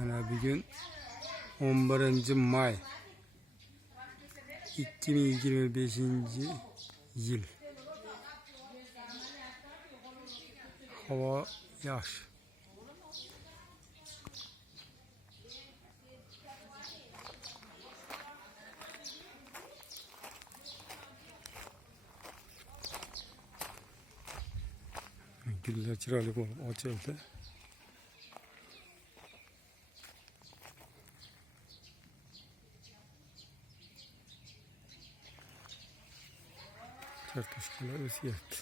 Mana bugün 11 may 2025 yıl. Hava yaxshi. Gullar chiroyli bo'lib ochildi. Kartoshkalar o'syapti.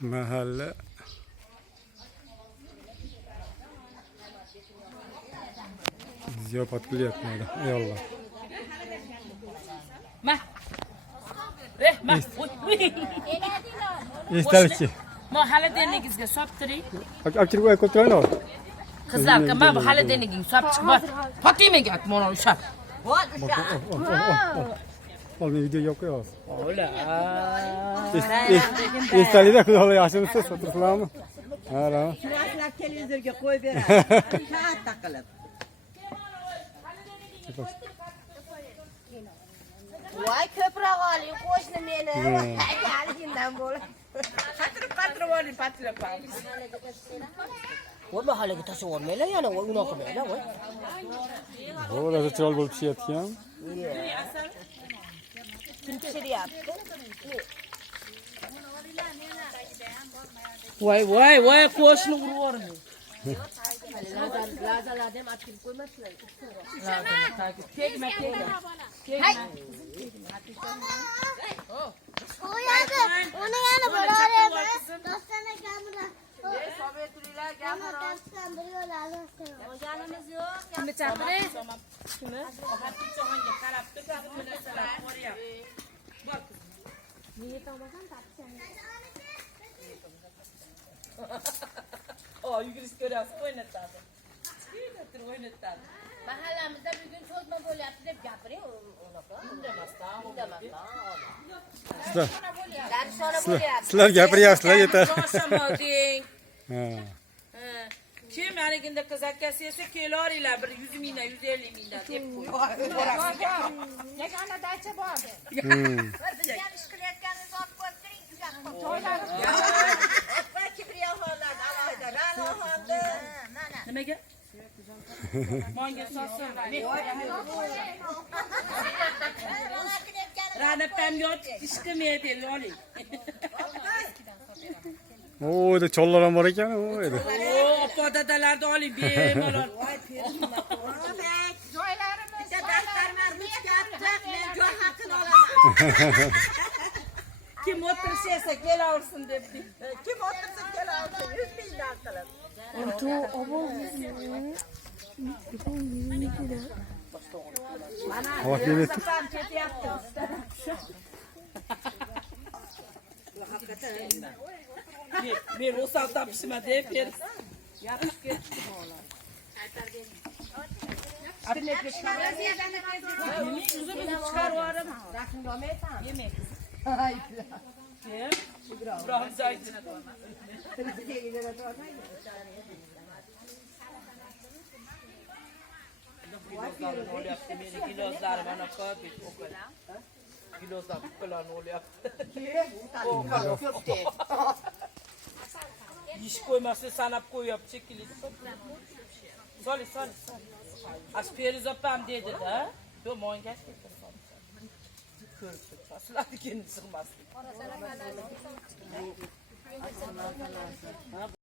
Mahalla ziyofat qilyapti ayollar. Estalchi. Mahalla dernegizga soptiring. Akirib qo'yib qo'yinglar. Qizlar, men mahalla dernegiga sop chiqib, Fotimaga ayt, mana o'sha. Olma video yo'q-yo'q. Ola. Estalida xudolar yaxshimisiz? O'tiribsizlarmi? Ha. Shiraslar televizorga qo'yib beradi. Katta qilib. Voy ko'proq oling, qo'shni meni. Hayalindan bo'lib. Qatirib oling, patlab qolamiz. Voy mahallaga tashlab olmaylar, yana unaqa bo'ladi, voy. O'rada chiroyli bo'lib pishayotgan. Kim pishiryapti? Voy, qo'shni urib yubordi. Lazalarni ham achirib qo'ymaslar. Tegma. Qo'yadi. Uni yana bo'laradi. Dostona kamera. Sovetlilar gapiradi. Doston bir yo'l alasi. Olganimiz yo'q. Kimni chaqiring? Kimni? Hatto'g'anga qarab turib, bu narsalar ko'ryapti. Bak. Niye to'g'ridan topsan? Yugurish ko'ryapsiz, o'ynatadi. O'ynatadi. Mahallamizda bugun cho'zma bo'lyapti deb gapiring, unaqa. Indamasdan. Sizlar gapiryapsizlar yetar. Shoshilmading. Ha. Kim haligida qiz akasi esa keloringlar bir 100 mingdan 150 mingdan deb qo'ydi. Yagona dacha bor. Biz ham ish qilayotganimizni olib qo'yib turing, joylarimiz. Kibriyaxonlar alohida, ranoxonni. Nimaga? Monga sosin. Ranapam yot ish qilmaydi, oling. O da chollar ham bor ekan, o edi. Opa dadalarni oling, bemalol. Joylarimiz daftarlar ruchka, men joy haqini olaman. Kim o'tirsa kelaversin deb. Kim o'tirsa kelaversin, 100 mingdan qilib. Hava kelib. Sapam ketyapti. Men o'sal topishma deb berib. Yaxshi ketdi bola. Gilozlarim ana ko'p o'qil. Gilozlar buqalarni o'lyapti. Ish qo'ymasa sanab qo'yapti shekilli. Sol. Asperiz opam dedi-da. Yo monga ketdi. Ko'rib turibsizlar, keyin sig'masdi.